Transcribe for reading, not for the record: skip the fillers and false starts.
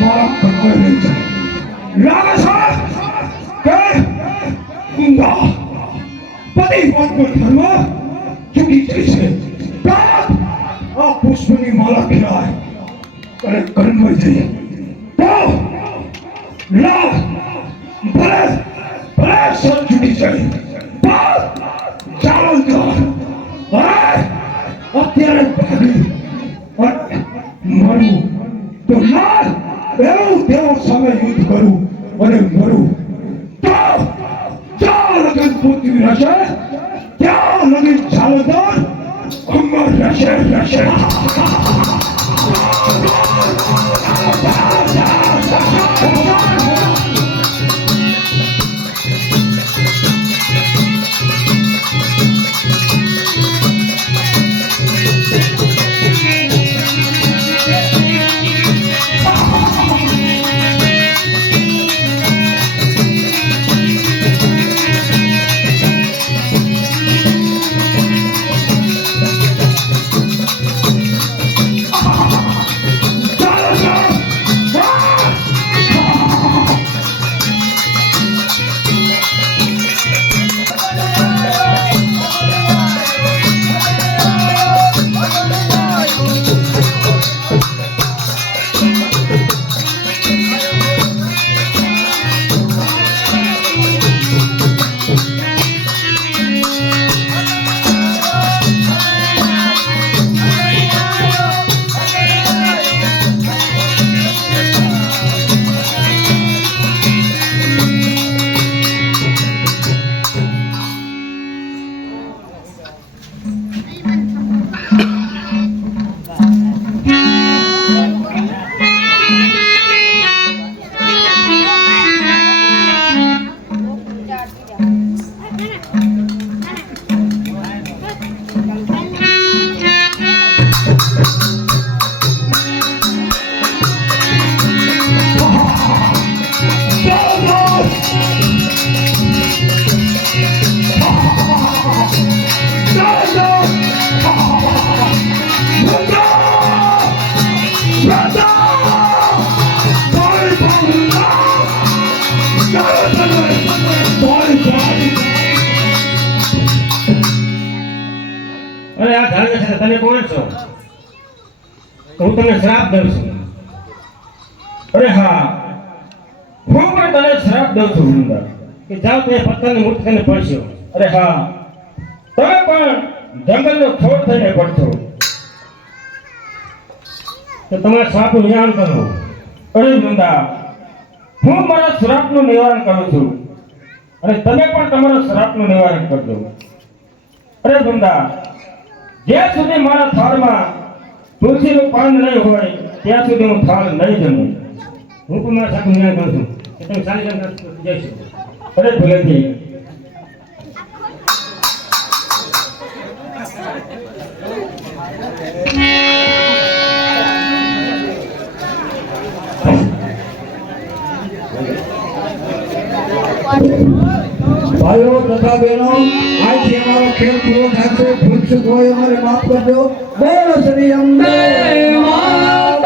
મારા ઘરમાં રહે છે. લાગે છે કે ઊંઘા બધી વાત પર ધર્મ ચૂકી જાય છે. આ પુષ્પની માળા ખીલાય અને ઘરમાં જઈએ તો લા ભલે ભલે સર છૂટી જાય ચાલો અત્યારે ભાગી મરવું તો ના એવું તેઓ સામે યુદ્ધ કરું અને મરું તો જ્યાં લગન પૃથ્વી રહેશે ત્યાં લગન ચાલદાર અમર રહેશે. અરે આ ધારે છે તમે કોણ છો? હું તમને શ્રાપ દઉં છું. અરે હા હું પણ તને શ્રાપ દઉં છું વૃંદા કે જાઓ તે પથ્થરની મૂર્તિ થઈને પડશો. અરે હા તમે પણ જંગલનો છોડ થઈને પડશો તો તમારા શ્રાપનું નિવારણ કરો. અરે વૃંદા હું મારા શ્રાપનું નિવારણ કરું છું અને તમે પણ તમારા શ્રાપનું નિવારણ કરજો. અરે વૃંદા જ્યાં સુધી મારા થાળમાં તુલસીનું પાન નહીં હોય ત્યાં સુધી હું થાળ નહીં જમું. હું પણ મારા સાકું ન્યાય કરું છું કે તમે સારી જગ્યા જઈશું. અરે ભૂલેથી ભાઈઓ તથા બહેનો આજથી અમારો ખેલ પૂરો થશે. ભૂલ ચૂક હોય અમારે માફ કરજો. બોલો શ્રી અંબે માત